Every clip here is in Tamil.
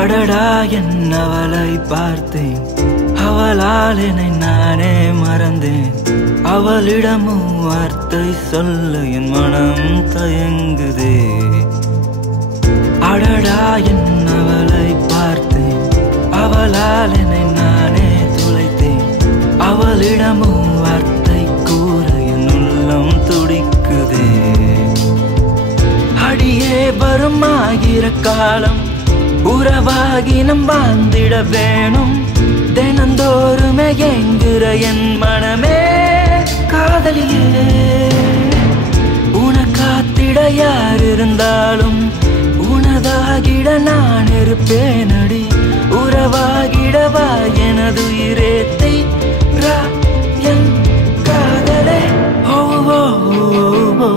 அடடா என் அவளை பார்த்தேன், அவளால் என்னை நானே மறந்தேன். அவளிடமும் வார்த்தை சொல்ல என் மனம் தயங்குதே. அடடா என் அவளை பார்த்தேன், அவளால் என்னை நானே துளைத்தேன். அவளிடமும் வார்த்தை கூற என் உள்ளம் துடிக்குதே. அடியே வரும் ஆகிற காலம் உறவாகி நம் வாழ்ந்திட வேணும். தினந்தோறுமே எங்குற என் மனமே காதலியே, உனக்காத்திட யார் இருந்தாலும் உனதாகிட நான் இருப்பேன் அடி. உறவாகிடவா எனது உயிரேத்தை என் காதலே. ஓ ஓ ஓ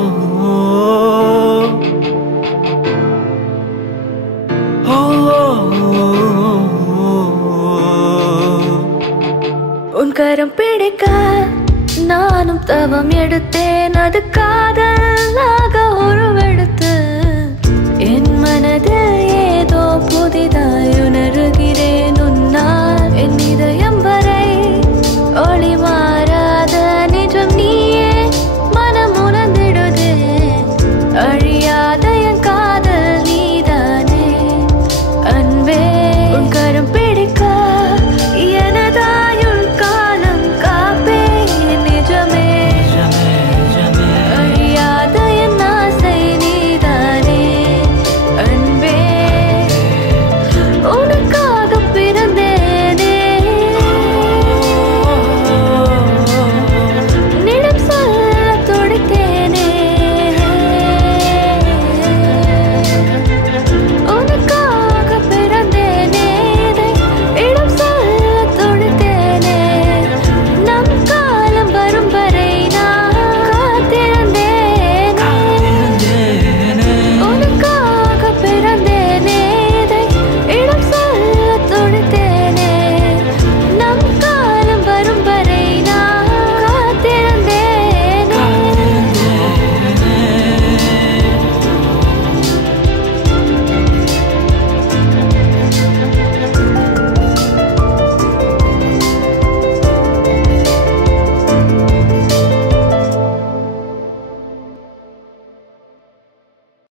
உன் கரம் பிடிக்க நானும் தவம் எடுத்தேன், அது காதலாக உருவெடுத்து என் மனதில் ஏதோ புதிதாய் உணர்கிறேன். உன்னால் என் இதயம் வரை ஒளி மாறாத நிஜம் நீயே மனம் உணர்ந்திடுதே. அழியாத என் காதல் நீதானே அன்பே. உன் கரம்